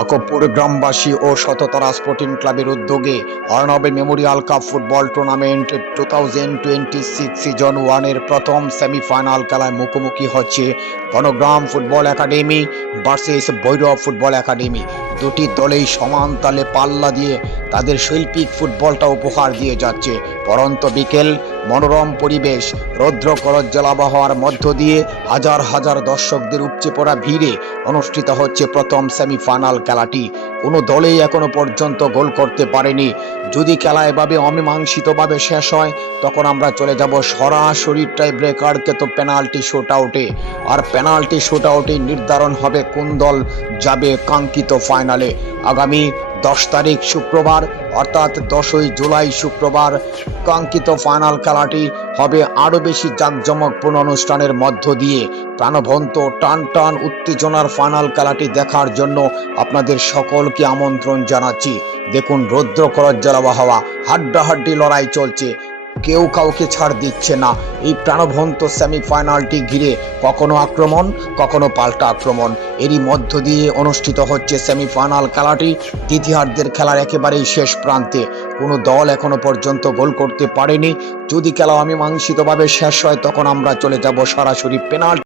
আকবপুর গ্রামবাসী ও শততরা স্পোর্টিং ক্লাবের উদ্যোগে Arnab memorial cup football tournament 2026 season 1 এর প্রথম সেমিফাইনাল খেলায় মুখোমুখি হচ্ছে Bongram football academy versus Bhairab football academy. দুটি দলেই সমান তালে পাল্লা দিয়ে তাদের শৈল্পিক ফুটবলটা উপহার দিয়ে যাচ্ছে। পরন্ত বিকেল, মনোরম পরিবেশ, রৌদ্র করজ্জ্বল আবহাওয়ার মধ্য দিয়ে হাজার হাজার দর্শকদের উপচে পড়া ভিড়ে অনুষ্ঠিত হচ্ছে প্রথম সেমিফাইনাল খেলাটি। কোনো দলেই এখনো পর্যন্ত গোল করতে পারেনি। যদি খেলা এভাবে অমীমাংসিতভাবে শেষ হয়, তখন আমরা চলে যাব সরাসরি টাই ব্রেকারকে তো পেনাল্টি শুট আউটে। আর পেনাল্টি শুট আউটে নির্ধারণ হবে কোন দল যাবে কাঙ্ক্ষিত ফাইনালে। আগামী 10 তারিখ শুক্রবার, অর্থাৎ 10ই জুলাই শুক্রবার কাঙ্ক্ষিত ফাইনাল খেলাটি হবে আরো বেশি জাঁকজমকপূর্ণ অনুষ্ঠানের মধ্য দিয়ে। প্রাণবন্ত টান টান উত্তেজনার ফাইনাল খেলাটি দেখার জন্য আপনাদের সকলকে আমন্ত্রণ জানাচ্ছি। দেখুন, রৌদ্র করজ্জ্বল আবহাওয়া, হাড্ডাহাড্ডি লড়াই চলছে, কেউ কাউকে ছাড় দিচ্ছে না। এই প্রাণবন্ত সেমিফাইনালটি ঘিরে কখনো আক্রমণ, কখনো পাল্টা আক্রমণ, এরই মধ্য দিয়ে অনুষ্ঠিত হচ্ছে সেমিফাইনাল খেলাটি। দ্বিতীয়ার্ধের খেলার একেবারেই শেষ প্রান্তে কোনো দল এখনো পর্যন্ত গোল করতে পারেনি। যদি খেলা অমীমাংসিতভাবে শেষ হয়, তখন আমরা চলে যাব সরাসরি পেনাল্টি